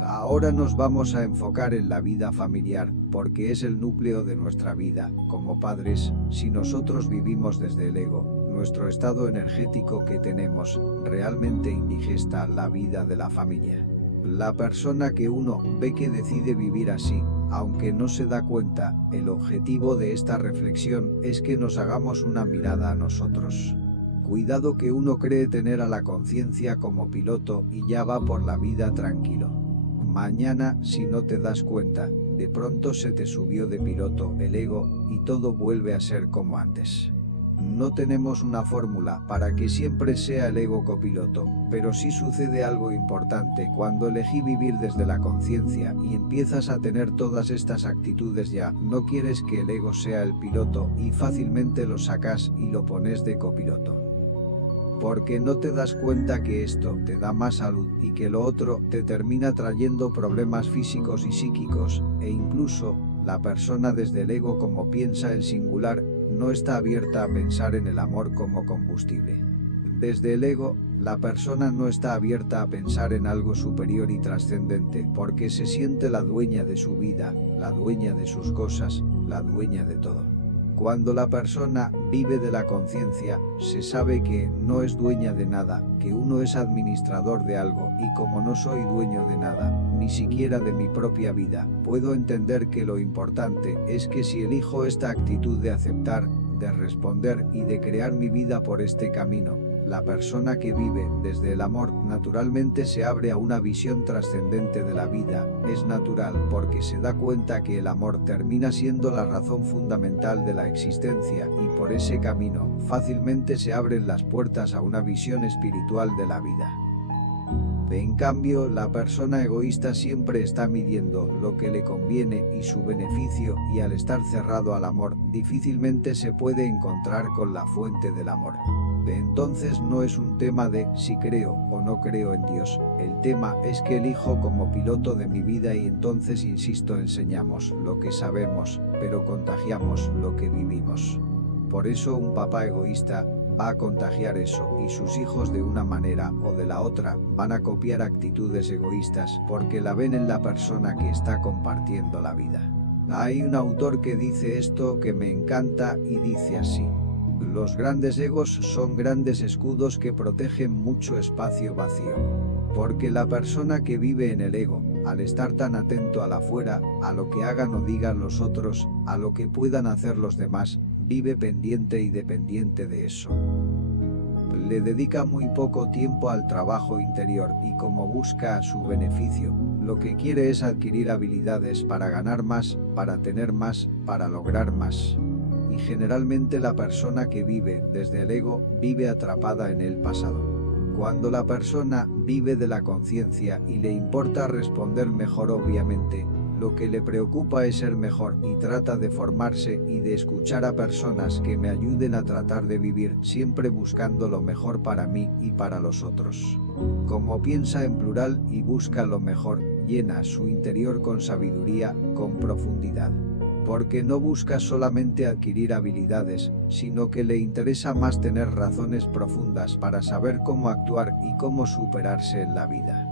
Ahora nos vamos a enfocar en la vida familiar, porque es el núcleo de nuestra vida. Como padres, si nosotros vivimos desde el ego, nuestro estado energético que tenemos, realmente indigesta la vida de la familia. La persona que uno ve que decide vivir así, aunque no se da cuenta, el objetivo de esta reflexión es que nos hagamos una mirada a nosotros. Cuidado que uno cree tener a la conciencia como piloto y ya va por la vida tranquilo. Mañana, si no te das cuenta, de pronto se te subió de piloto el ego y todo vuelve a ser como antes. No tenemos una fórmula para que siempre sea el ego copiloto, pero sí sucede algo importante cuando elegí vivir desde la conciencia y empiezas a tener todas estas actitudes ya, no quieres que el ego sea el piloto y fácilmente lo sacas y lo pones de copiloto. Porque no te das cuenta que esto te da más salud y que lo otro te termina trayendo problemas físicos y psíquicos, e incluso, la persona desde el ego como piensa el singular, no está abierta a pensar en el amor como combustible. Desde el ego, la persona no está abierta a pensar en algo superior y trascendente porque se siente la dueña de su vida, la dueña de sus cosas, la dueña de todo. Cuando la persona vive de la conciencia, se sabe que no es dueña de nada, que uno es administrador de algo y como no soy dueño de nada, ni siquiera de mi propia vida, puedo entender que lo importante es que si elijo esta actitud de aceptar, de responder y de crear mi vida por este camino, la persona que vive desde el amor naturalmente se abre a una visión trascendente de la vida, es natural porque se da cuenta que el amor termina siendo la razón fundamental de la existencia y por ese camino fácilmente se abren las puertas a una visión espiritual de la vida. En cambio, la persona egoísta siempre está midiendo lo que le conviene y su beneficio y al estar cerrado al amor, difícilmente se puede encontrar con la fuente del amor. Entonces no es un tema de si creo o no creo en Dios, el tema es que elijo como piloto de mi vida y entonces insisto enseñamos lo que sabemos, pero contagiamos lo que vivimos. Por eso un papá egoísta va a contagiar eso y sus hijos de una manera o de la otra van a copiar actitudes egoístas porque la ven en la persona que está compartiendo la vida. Hay un autor que dice esto que me encanta y dice así: los grandes egos son grandes escudos que protegen mucho espacio vacío. Porque la persona que vive en el ego, al estar tan atento al afuera, a lo que hagan o digan los otros, a lo que puedan hacer los demás, vive pendiente y dependiente de eso. Le dedica muy poco tiempo al trabajo interior y como busca su beneficio, lo que quiere es adquirir habilidades para ganar más, para tener más, para lograr más. Y generalmente la persona que vive desde el ego vive atrapada en el pasado. Cuando la persona vive de la conciencia y le importa responder mejor obviamente, lo que le preocupa es ser mejor y trata de formarse y de escuchar a personas que me ayuden a tratar de vivir siempre buscando lo mejor para mí y para los otros. Como piensa en plural y busca lo mejor, llena su interior con sabiduría, con profundidad. Porque no busca solamente adquirir habilidades, sino que le interesa más tener razones profundas para saber cómo actuar y cómo superarse en la vida.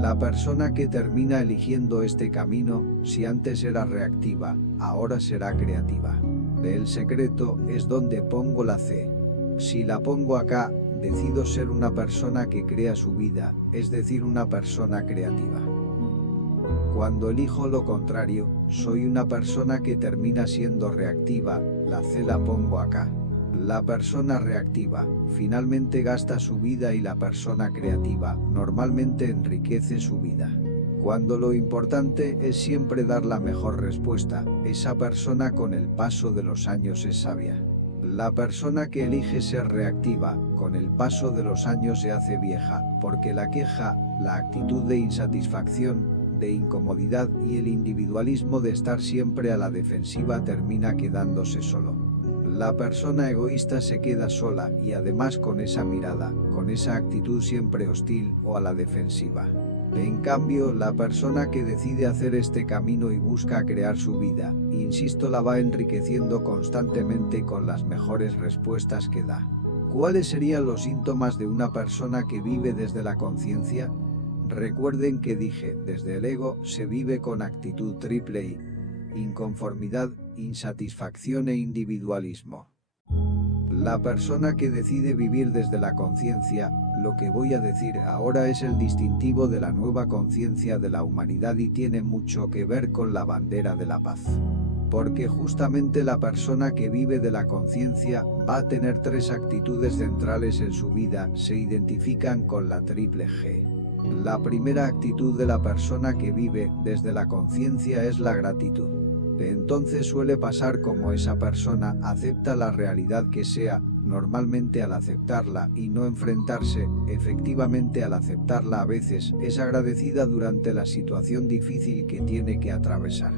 La persona que termina eligiendo este camino, si antes era reactiva, ahora será creativa. El secreto es donde pongo la C. Si la pongo acá, decido ser una persona que crea su vida, es decir, una persona creativa. Cuando elijo lo contrario, soy una persona que termina siendo reactiva, la C la pongo acá. La persona reactiva, finalmente gasta su vida y la persona creativa, normalmente enriquece su vida. Cuando lo importante es siempre dar la mejor respuesta, esa persona con el paso de los años es sabia. La persona que elige ser reactiva, con el paso de los años se hace vieja, porque la queja, la actitud de insatisfacción, de incomodidad y el individualismo de estar siempre a la defensiva termina quedándose solo. La persona egoísta se queda sola y además con esa mirada, con esa actitud siempre hostil o a la defensiva. En cambio, la persona que decide hacer este camino y busca crear su vida, insisto, la va enriqueciendo constantemente con las mejores respuestas que da. ¿Cuáles serían los síntomas de una persona que vive desde la conciencia? Recuerden que dije, desde el ego se vive con actitud triple I: inconformidad, insatisfacción e individualismo. La persona que decide vivir desde la conciencia, lo que voy a decir ahora es el distintivo de la nueva conciencia de la humanidad y tiene mucho que ver con la bandera de la paz. Porque justamente la persona que vive de la conciencia va a tener tres actitudes centrales en su vida, se identifican con la triple G. La primera actitud de la persona que vive desde la conciencia es la gratitud. Entonces suele pasar como esa persona acepta la realidad que sea, normalmente al aceptarla y no enfrentarse, efectivamente al aceptarla a veces es agradecida durante la situación difícil que tiene que atravesar.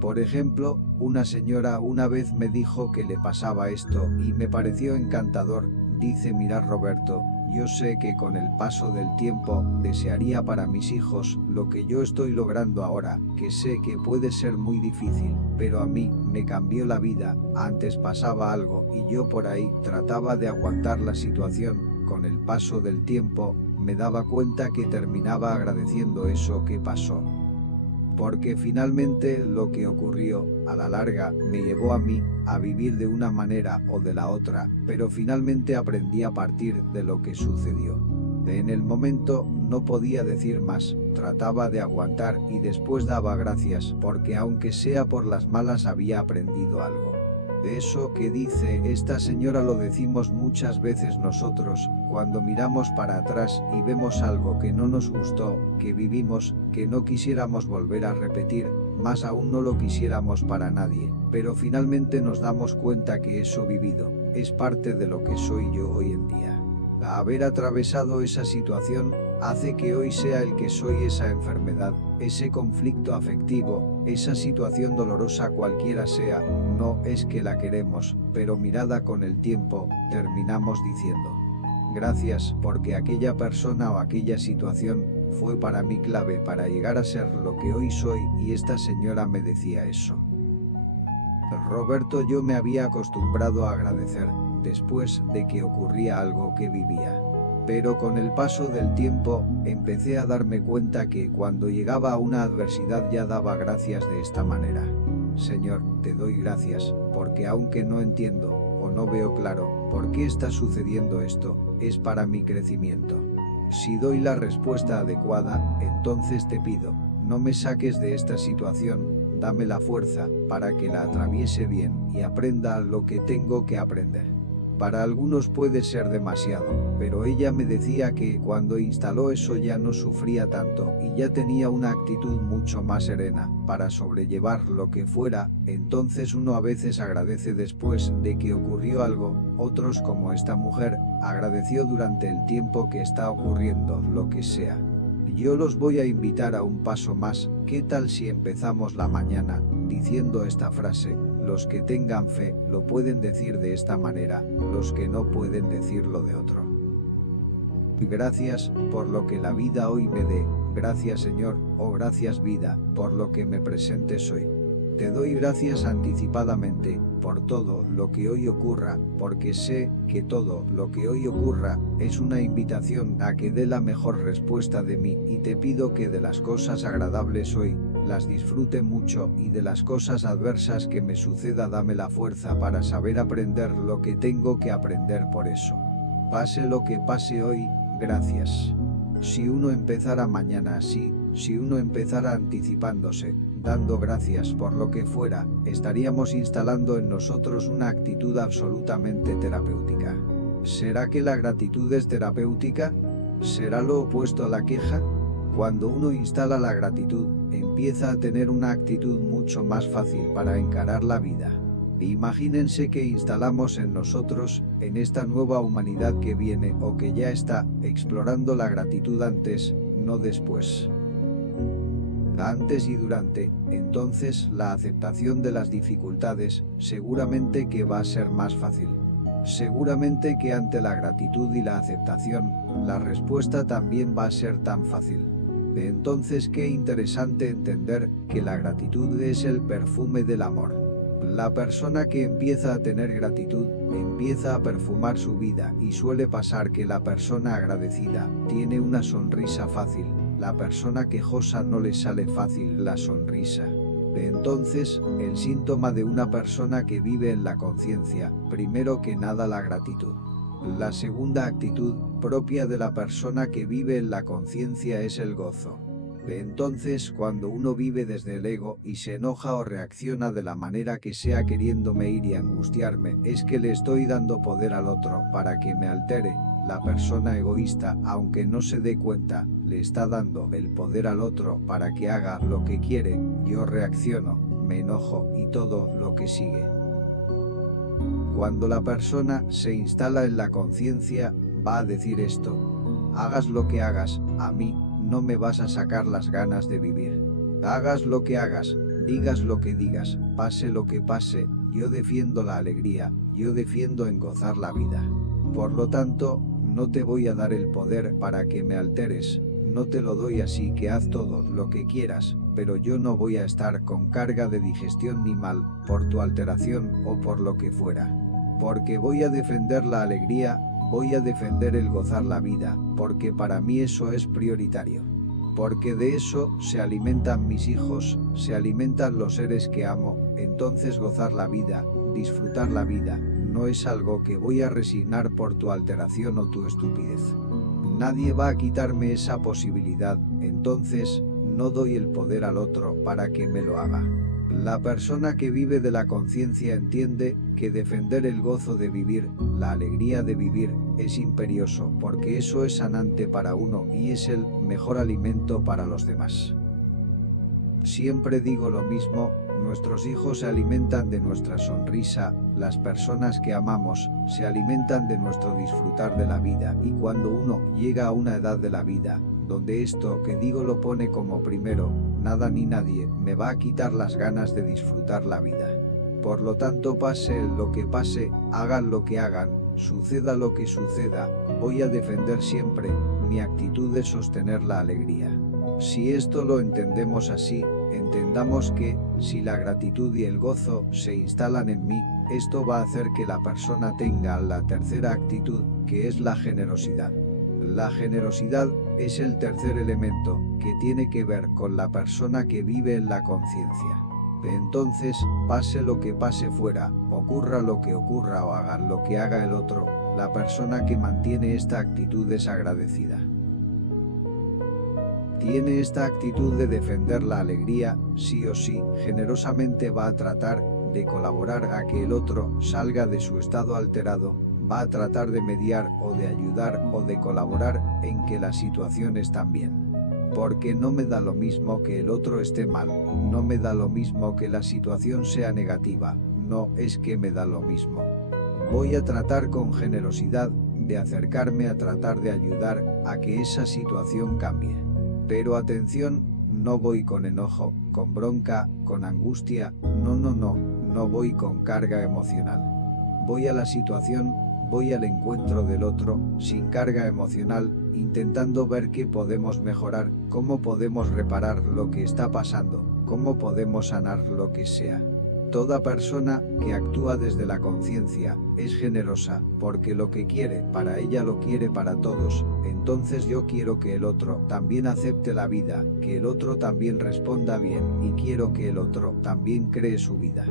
Por ejemplo, una señora una vez me dijo que le pasaba esto y me pareció encantador. Dice: mira Roberto, yo sé que con el paso del tiempo desearía para mis hijos lo que yo estoy logrando ahora, que sé que puede ser muy difícil, pero a mí me cambió la vida. Antes pasaba algo y yo por ahí trataba de aguantar la situación. Con el paso del tiempo me daba cuenta que terminaba agradeciendo eso que pasó. Porque finalmente lo que ocurrió, a la larga, me llevó a mí a vivir de una manera o de la otra, pero finalmente aprendí a partir de lo que sucedió. En el momento no podía decir más, trataba de aguantar y después daba gracias porque aunque sea por las malas había aprendido algo. Eso que dice esta señora lo decimos muchas veces nosotros, cuando miramos para atrás y vemos algo que no nos gustó, que vivimos, que no quisiéramos volver a repetir, más aún no lo quisiéramos para nadie, pero finalmente nos damos cuenta que eso vivido es parte de lo que soy yo hoy en día. Haber atravesado esa situación hace que hoy sea el que soy. Esa enfermedad, ese conflicto afectivo, esa situación dolorosa cualquiera sea, no es que la queremos, pero mirada con el tiempo, terminamos diciendo: gracias porque aquella persona o aquella situación fue para mí clave para llegar a ser lo que hoy soy. Y esta señora me decía eso. Roberto, yo me había acostumbrado a agradecer después de que ocurría algo que vivía. Pero con el paso del tiempo, empecé a darme cuenta que cuando llegaba a una adversidad ya daba gracias de esta manera: Señor, te doy gracias, porque aunque no entiendo, o no veo claro, por qué está sucediendo esto, es para mi crecimiento. Si doy la respuesta adecuada, entonces te pido, no me saques de esta situación, dame la fuerza, para que la atraviese bien, y aprenda lo que tengo que aprender. Para algunos puede ser demasiado, pero ella me decía que cuando instaló eso ya no sufría tanto y ya tenía una actitud mucho más serena para sobrellevar lo que fuera. Entonces uno a veces agradece después de que ocurrió algo, otros como esta mujer, agradeció durante el tiempo que está ocurriendo lo que sea. Yo los voy a invitar a un paso más. ¿Qué tal si empezamos la mañana diciendo esta frase? Los que tengan fe lo pueden decir de esta manera, los que no pueden decirlo de otro. Gracias por lo que la vida hoy me dé, gracias Señor, oh gracias vida, por lo que me presentes hoy. Te doy gracias anticipadamente por todo lo que hoy ocurra, porque sé que todo lo que hoy ocurra es una invitación a que dé la mejor respuesta de mí, y te pido que de las cosas agradables hoy las disfrute mucho, y de las cosas adversas que me suceda dame la fuerza para saber aprender lo que tengo que aprender. Por eso, pase lo que pase hoy, gracias. Si uno empezara mañana así, si uno empezara anticipándose, dando gracias por lo que fuera, estaríamos instalando en nosotros una actitud absolutamente terapéutica. ¿Será que la gratitud es terapéutica? ¿Será lo opuesto a la queja? Cuando uno instala la gratitud, empieza a tener una actitud mucho más fácil para encarar la vida. Imagínense que instalamos en nosotros, en esta nueva humanidad que viene o que ya está, explorando la gratitud antes, no después. Antes y durante, entonces la aceptación de las dificultades, seguramente que va a ser más fácil. Seguramente que ante la gratitud y la aceptación, la respuesta también va a ser tan fácil. Entonces qué interesante entender que la gratitud es el perfume del amor. La persona que empieza a tener gratitud, empieza a perfumar su vida, y suele pasar que la persona agradecida tiene una sonrisa fácil. la persona quejosa no le sale fácil la sonrisa. Entonces, el síntoma de una persona que vive en la conciencia, primero que nada la gratitud. La segunda actitud propia de la persona que vive en la conciencia es el gozo. Entonces, cuando uno vive desde el ego y se enoja o reacciona de la manera que sea queriéndome ir y angustiarme, es que le estoy dando poder al otro para que me altere. La persona egoísta, aunque no se dé cuenta, le está dando el poder al otro para que haga lo que quiere. Yo reacciono, me enojo y todo lo que sigue. Cuando la persona se instala en la conciencia, va a decir esto: hagas lo que hagas, a mí no me vas a sacar las ganas de vivir. Hagas lo que hagas, digas lo que digas, pase lo que pase, yo defiendo la alegría, yo defiendo en gozar la vida. Por lo tanto, no te voy a dar el poder para que me alteres, no te lo doy, así que haz todo lo que quieras, pero yo no voy a estar con carga de digestión ni mal por tu alteración o por lo que fuera. Porque voy a defender la alegría, voy a defender el gozar la vida, porque para mí eso es prioritario. Porque de eso se alimentan mis hijos, se alimentan los seres que amo. Entonces gozar la vida, disfrutar la vida, no es algo que voy a resignar por tu alteración o tu estupidez. Nadie va a quitarme esa posibilidad, entonces no doy el poder al otro para que me lo haga. La persona que vive de la conciencia entiende que defender el gozo de vivir, la alegría de vivir, es imperioso, porque eso es sanante para uno y es el mejor alimento para los demás. Siempre digo lo mismo, nuestros hijos se alimentan de nuestra sonrisa, las personas que amamos se alimentan de nuestro disfrutar de la vida, y cuando uno llega a una edad de la vida, donde esto que digo lo pone como primero, nada ni nadie me va a quitar las ganas de disfrutar la vida. Por lo tanto, pase lo que pase, hagan lo que hagan, suceda lo que suceda, voy a defender siempre mi actitud de sostener la alegría. Si esto lo entendemos así, entendamos que, si la gratitud y el gozo se instalan en mí, esto va a hacer que la persona tenga la tercera actitud, que es la generosidad. La generosidad es el tercer elemento, que tiene que ver con la persona que vive en la conciencia. Entonces, pase lo que pase fuera, ocurra lo que ocurra o haga lo que haga el otro, la persona que mantiene esta actitud es agradecida. Tiene esta actitud de defender la alegría, sí o sí, generosamente va a tratar de colaborar a que el otro salga de su estado alterado, va a tratar de mediar o de ayudar o de colaborar en que la situación esté bien. Porque no me da lo mismo que el otro esté mal, no me da lo mismo que la situación sea negativa, no es que me da lo mismo. Voy a tratar con generosidad de acercarme a tratar de ayudar a que esa situación cambie. Pero atención, no voy con enojo, con bronca, con angustia, no voy con carga emocional. Voy a la situación, voy al encuentro del otro, sin carga emocional, intentando ver qué podemos mejorar, cómo podemos reparar lo que está pasando, cómo podemos sanar lo que sea. Toda persona que actúa desde la conciencia es generosa, porque lo que quiere para ella lo quiere para todos. Entonces yo quiero que el otro también acepte la vida, que el otro también responda bien, y quiero que el otro también cree su vida.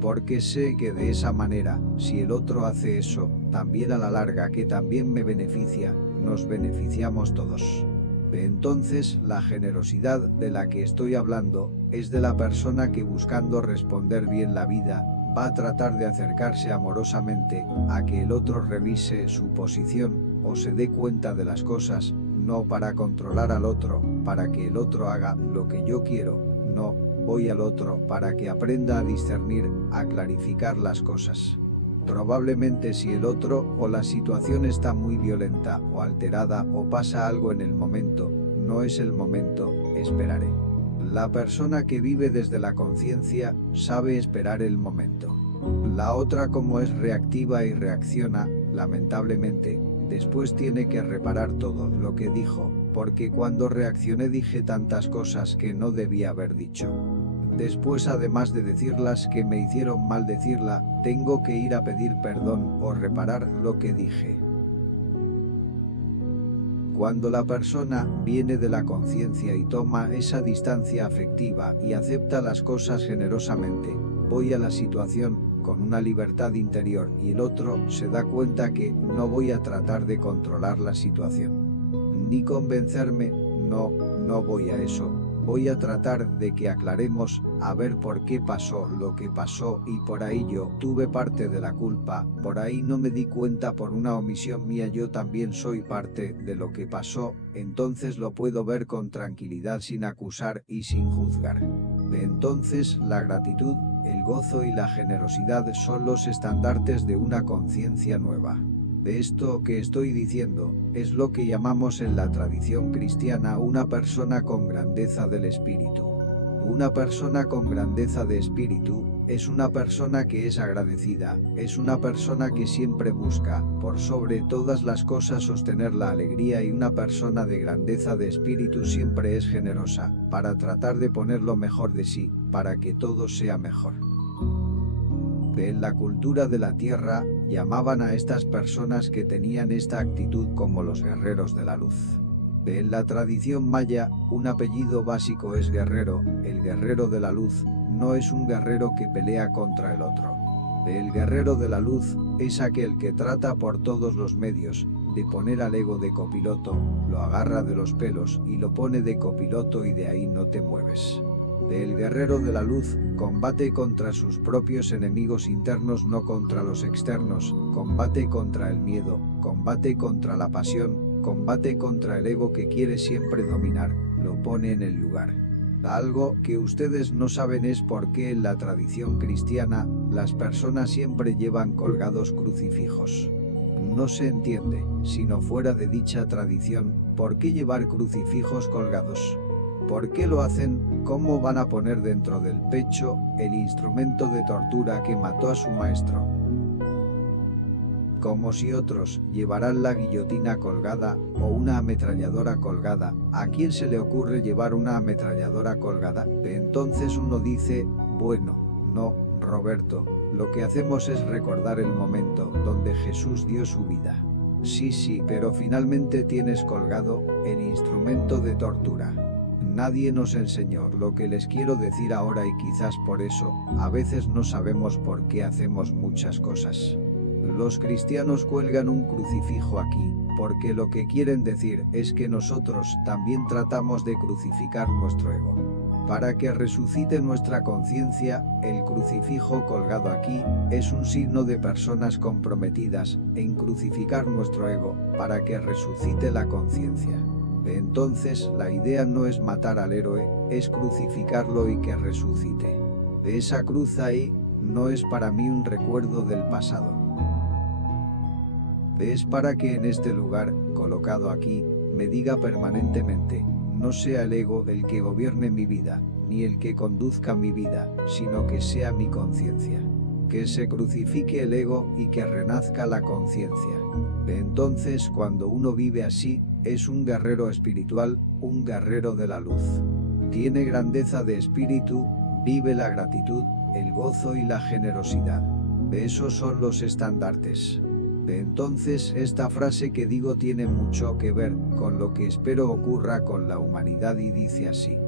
Porque sé que de esa manera, si el otro hace eso, también a la larga que también me beneficia, nos beneficiamos todos. Entonces, la generosidad de la que estoy hablando, es de la persona que buscando responder bien la vida, va a tratar de acercarse amorosamente, a que el otro revise su posición, o se dé cuenta de las cosas, no para controlar al otro, para que el otro haga lo que yo quiero, no, voy al otro para que aprenda a discernir, a clarificar las cosas. Probablemente si el otro o la situación está muy violenta o alterada o pasa algo en el momento, no es el momento, esperaré. La persona que vive desde la conciencia sabe esperar el momento. La otra, como es reactiva y reacciona, lamentablemente, después tiene que reparar todo lo que dijo, porque cuando reaccioné dije tantas cosas que no debía haber dicho. Después, además de decirlas que me hicieron mal decirla, tengo que ir a pedir perdón o reparar lo que dije. Cuando la persona viene de la conciencia y toma esa distancia afectiva y acepta las cosas generosamente, voy a la situación con una libertad interior y el otro se da cuenta que no voy a tratar de controlar la situación. Ni convencerme, no voy a eso. Voy a tratar de que aclaremos, a ver por qué pasó lo que pasó y por ahí yo tuve parte de la culpa, por ahí no me di cuenta por una omisión mía, yo también soy parte de lo que pasó, entonces lo puedo ver con tranquilidad sin acusar y sin juzgar. Entonces la gratitud, el gozo y la generosidad son los estandartes de una conciencia nueva. Esto que estoy diciendo es lo que llamamos en la tradición cristiana una persona con grandeza del espíritu. Una persona con grandeza de espíritu es una persona que es agradecida, es una persona que siempre busca, por sobre todas las cosas, sostener la alegría, y una persona de grandeza de espíritu siempre es generosa, para tratar de poner lo mejor de sí, para que todo sea mejor. En la cultura de la tierra, llamaban a estas personas que tenían esta actitud como los guerreros de la luz. En la tradición maya, un apellido básico es guerrero. El guerrero de la luz no es un guerrero que pelea contra el otro. El guerrero de la luz es aquel que trata por todos los medios de poner al ego de copiloto, lo agarra de los pelos y lo pone de copiloto y de ahí no te mueves. El guerrero de la luz combate contra sus propios enemigos internos, no contra los externos, combate contra el miedo, combate contra la pasión, combate contra el ego que quiere siempre dominar, lo pone en el lugar. Algo que ustedes no saben es por qué en la tradición cristiana las personas siempre llevan colgados crucifijos. No se entiende, si no fuera de dicha tradición, por qué llevar crucifijos colgados. ¿Por qué lo hacen? ¿Cómo van a poner dentro del pecho el instrumento de tortura que mató a su maestro? Como si otros llevaran la guillotina colgada o una ametralladora colgada. ¿A quién se le ocurre llevar una ametralladora colgada? Entonces uno dice, bueno, no, Roberto, lo que hacemos es recordar el momento donde Jesús dio su vida. Sí, pero finalmente tienes colgado el instrumento de tortura. Nadie nos enseñó lo que les quiero decir ahora, y quizás por eso, a veces no sabemos por qué hacemos muchas cosas. Los cristianos cuelgan un crucifijo aquí, porque lo que quieren decir es que nosotros también tratamos de crucificar nuestro ego. Para que resucite nuestra conciencia, el crucifijo colgado aquí es un signo de personas comprometidas en crucificar nuestro ego, para que resucite la conciencia. Entonces la idea no es matar al héroe, es crucificarlo y que resucite. Esa cruz ahí no es para mí un recuerdo del pasado. Es para que en este lugar, colocado aquí, me diga permanentemente, no sea el ego el que gobierne mi vida, ni el que conduzca mi vida, sino que sea mi conciencia. Que se crucifique el ego y que renazca la conciencia. Entonces, cuando uno vive así, es un guerrero espiritual, un guerrero de la luz. Tiene grandeza de espíritu, vive la gratitud, el gozo y la generosidad. Esos son los estandartes. Entonces, esta frase que digo tiene mucho que ver con lo que espero ocurra con la humanidad, y dice así: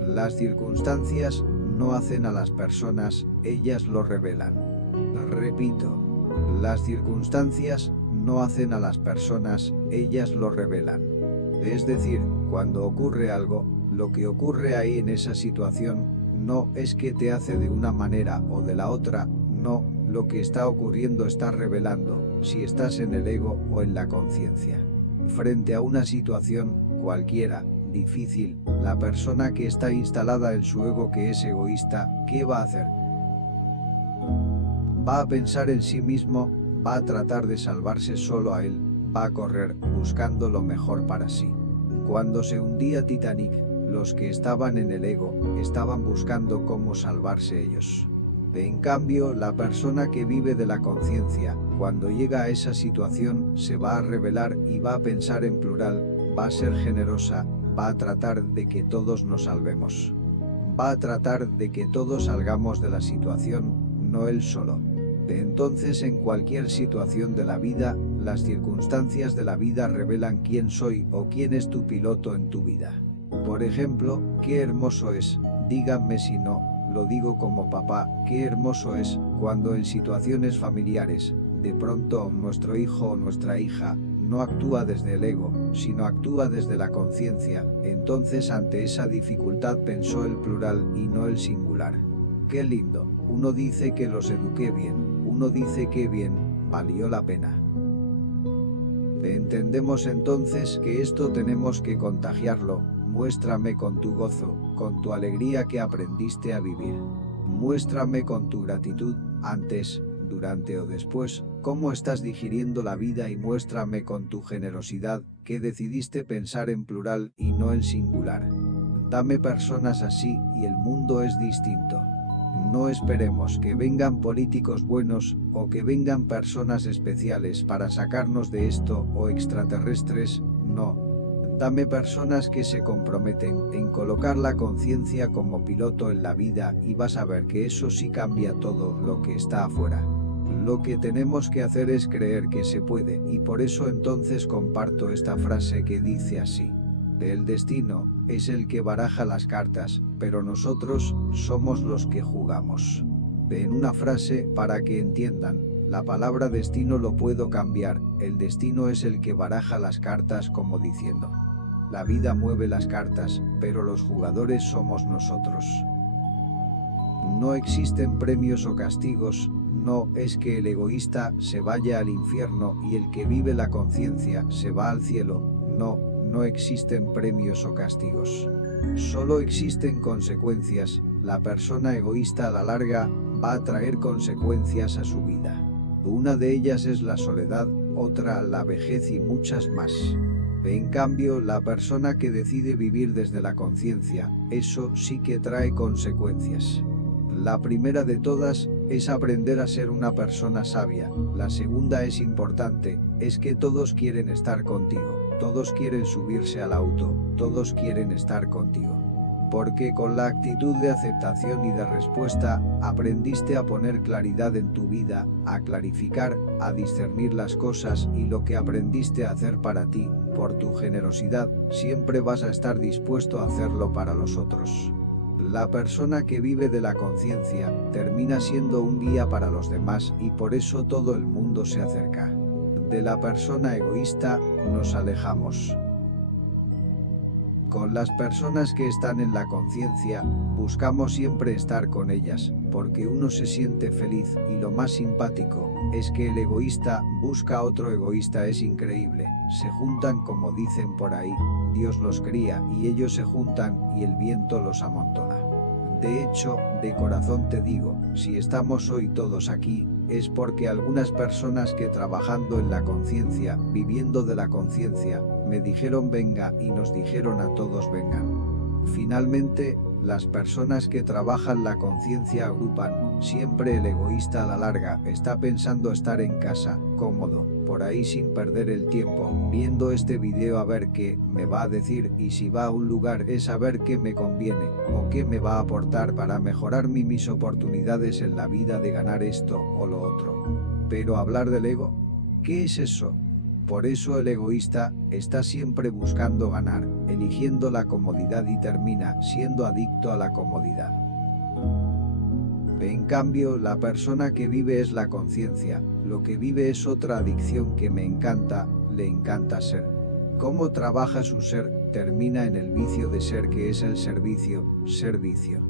las circunstancias no hacen a las personas, ellas lo revelan. Repito, las circunstancias no hacen a las personas, ellas lo revelan. Es decir, cuando ocurre algo, lo que ocurre ahí en esa situación, no es que te hace de una manera o de la otra, no, lo que está ocurriendo está revelando si estás en el ego o en la conciencia. Frente a una situación, cualquiera, difícil, la persona que está instalada en su ego, que es egoísta, ¿qué va a hacer? Va a pensar en sí mismo, va a tratar de salvarse solo a él, va a correr buscando lo mejor para sí. Cuando se hundía Titanic, los que estaban en el ego estaban buscando cómo salvarse ellos. En cambio, la persona que vive de la conciencia, cuando llega a esa situación, se va a revelar y va a pensar en plural, va a ser generosa, va a tratar de que todos nos salvemos. Va a tratar de que todos salgamos de la situación, no él solo. Entonces en cualquier situación de la vida, las circunstancias de la vida revelan quién soy o quién es tu piloto en tu vida. Por ejemplo, qué hermoso es, díganme si no, lo digo como papá, qué hermoso es, cuando en situaciones familiares, de pronto nuestro hijo o nuestra hija, no actúa desde el ego, sino actúa desde la conciencia, entonces ante esa dificultad pensó el plural y no el singular. Qué lindo, uno dice que los eduqué bien, uno dice que bien, valió la pena. Entendemos entonces que esto tenemos que contagiarlo, muéstrame con tu gozo, con tu alegría que aprendiste a vivir. Muéstrame con tu gratitud, antes, durante o después, cómo estás digiriendo la vida y muéstrame con tu generosidad, que decidiste pensar en plural y no en singular. Dame personas así y el mundo es distinto. No esperemos que vengan políticos buenos o que vengan personas especiales para sacarnos de esto o extraterrestres, no. Dame personas que se comprometen en colocar la conciencia como piloto en la vida y vas a ver que eso sí cambia todo lo que está afuera. Lo que tenemos que hacer es creer que se puede y por eso entonces comparto esta frase que dice así. El destino es el que baraja las cartas, pero nosotros somos los que jugamos. En una frase, para que entiendan, la palabra destino lo puedo cambiar, el destino es el que baraja las cartas como diciendo. La vida mueve las cartas, pero los jugadores somos nosotros. No existen premios o castigos, no es que el egoísta se vaya al infierno y el que vive la conciencia se va al cielo, no existen premios o castigos. Solo existen consecuencias, la persona egoísta a la larga va a traer consecuencias a su vida. Una de ellas es la soledad, otra la vejez y muchas más. En cambio, la persona que decide vivir desde la conciencia, eso sí que trae consecuencias. La primera de todas es aprender a ser una persona sabia, la segunda es importante, es que todos quieren estar contigo, todos quieren subirse al auto, todos quieren estar contigo. Porque con la actitud de aceptación y de respuesta, aprendiste a poner claridad en tu vida, a clarificar, a discernir las cosas y lo que aprendiste a hacer para ti, por tu generosidad, siempre vas a estar dispuesto a hacerlo para los otros. La persona que vive de la conciencia, termina siendo un guía para los demás y por eso todo el mundo se acerca. De la persona egoísta, nos alejamos. Con las personas que están en la conciencia, buscamos siempre estar con ellas, porque uno se siente feliz y lo más simpático, es que el egoísta busca a otro egoísta es increíble, se juntan como dicen por ahí, Dios los cría y ellos se juntan y el viento los amontona. De hecho, de corazón te digo, si estamos hoy todos aquí, es porque algunas personas que trabajando en la conciencia, viviendo de la conciencia, me dijeron venga y nos dijeron a todos vengan. Finalmente, las personas que trabajan la conciencia agrupan, siempre el egoísta a la larga está pensando estar en casa, cómodo, por ahí sin perder el tiempo, viendo este video a ver qué me va a decir y si va a un lugar es a ver qué me conviene o qué me va a aportar para mejorar mis oportunidades en la vida de ganar esto o lo otro. Pero hablar del ego, ¿qué es eso? Por eso el egoísta está siempre buscando ganar, eligiendo la comodidad y termina siendo adicto a la comodidad. En cambio, la persona que vive es la conciencia, lo que vive es otra adicción que me encanta, le encanta ser. Cómo trabaja su ser, termina en el vicio de ser que es el servicio, servicio.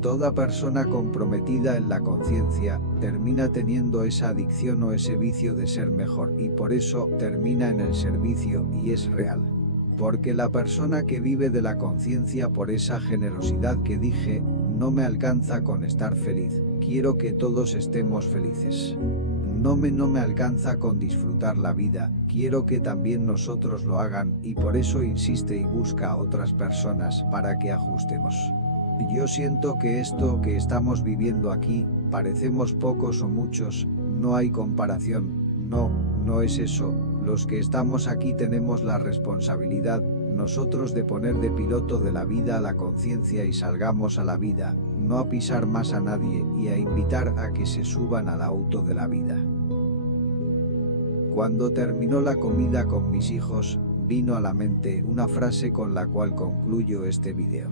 Toda persona comprometida en la conciencia, termina teniendo esa adicción o ese vicio de ser mejor y por eso termina en el servicio y es real. Porque la persona que vive de la conciencia por esa generosidad que dije, no me alcanza con estar feliz, quiero que todos estemos felices. No me alcanza con disfrutar la vida, quiero que también nosotros lo hagan y por eso insiste y busca a otras personas para que ajustemos. Yo siento que esto que estamos viviendo aquí, parecemos pocos o muchos, no hay comparación, no es eso, los que estamos aquí tenemos la responsabilidad, nosotros de poner de piloto de la vida a la conciencia y salgamos a la vida, no a pisar más a nadie y a invitar a que se suban al auto de la vida. Cuando terminó la comida con mis hijos, vino a la mente una frase con la cual concluyo este video.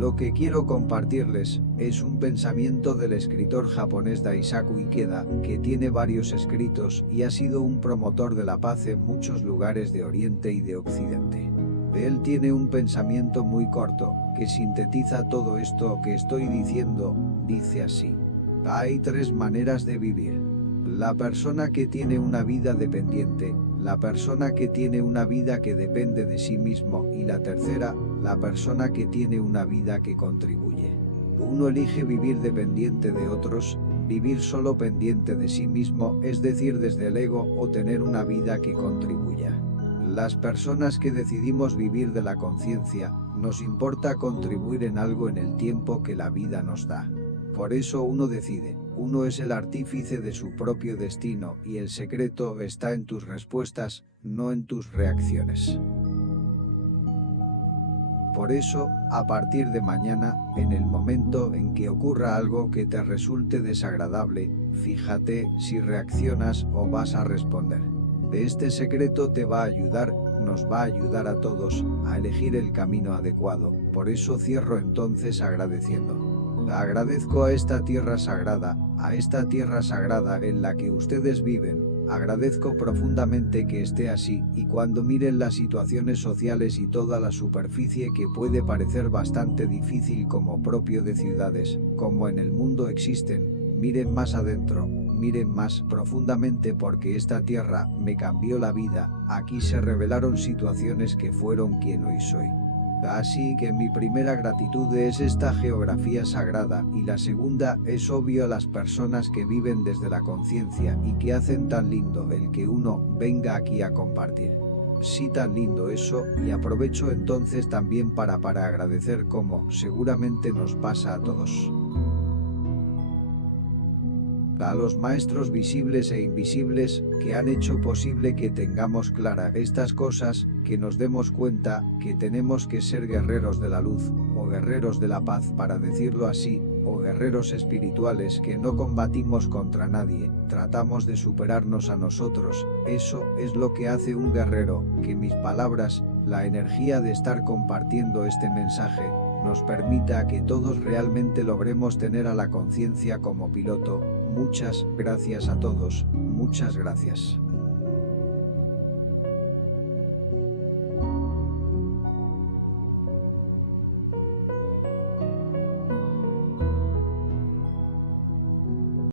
Lo que quiero compartirles es un pensamiento del escritor japonés Daisaku Ikeda, que tiene varios escritos y ha sido un promotor de la paz en muchos lugares de Oriente y de Occidente. Él tiene un pensamiento muy corto, que sintetiza todo esto que estoy diciendo. Dice así: hay 3 maneras de vivir. La persona que tiene una vida dependiente, la persona que tiene una vida que depende de sí mismo y la tercera, la persona que tiene una vida que contribuye. Uno elige vivir dependiente de otros, vivir solo pendiente de sí mismo, es decir, desde el ego, o tener una vida que contribuya. Las personas que decidimos vivir de la conciencia, nos importa contribuir en algo en el tiempo que la vida nos da. Por eso uno decide, uno es el artífice de su propio destino y el secreto está en tus respuestas, no en tus reacciones. Por eso, a partir de mañana, en el momento en que ocurra algo que te resulte desagradable, fíjate si reaccionas o vas a responder. De este secreto te va a ayudar, nos va a ayudar a todos, a elegir el camino adecuado. Por eso cierro entonces agradeciendo. Agradezco a esta tierra sagrada en la que ustedes viven. Agradezco profundamente que esté así, y cuando miren las situaciones sociales y toda la superficie que puede parecer bastante difícil como propio de ciudades, como en el mundo existen, miren más adentro, miren más profundamente porque esta tierra me cambió la vida, aquí se revelaron situaciones que fueron quien hoy soy. Así que mi primera gratitud es esta geografía sagrada y la segunda es obvio a las personas que viven desde la conciencia y que hacen tan lindo el que uno venga aquí a compartir. Sí, tan lindo eso, y aprovecho entonces también para agradecer como seguramente nos pasa a todos. A los maestros visibles e invisibles, que han hecho posible que tengamos clara estas cosas, que nos demos cuenta que tenemos que ser guerreros de la luz, o guerreros de la paz para decirlo así, o guerreros espirituales que no combatimos contra nadie, tratamos de superarnos a nosotros. Eso es lo que hace un guerrero, que mis palabras, la energía de estar compartiendo este mensaje, nos permita que todos realmente logremos tener a la conciencia como piloto. Muchas gracias a todos, muchas gracias.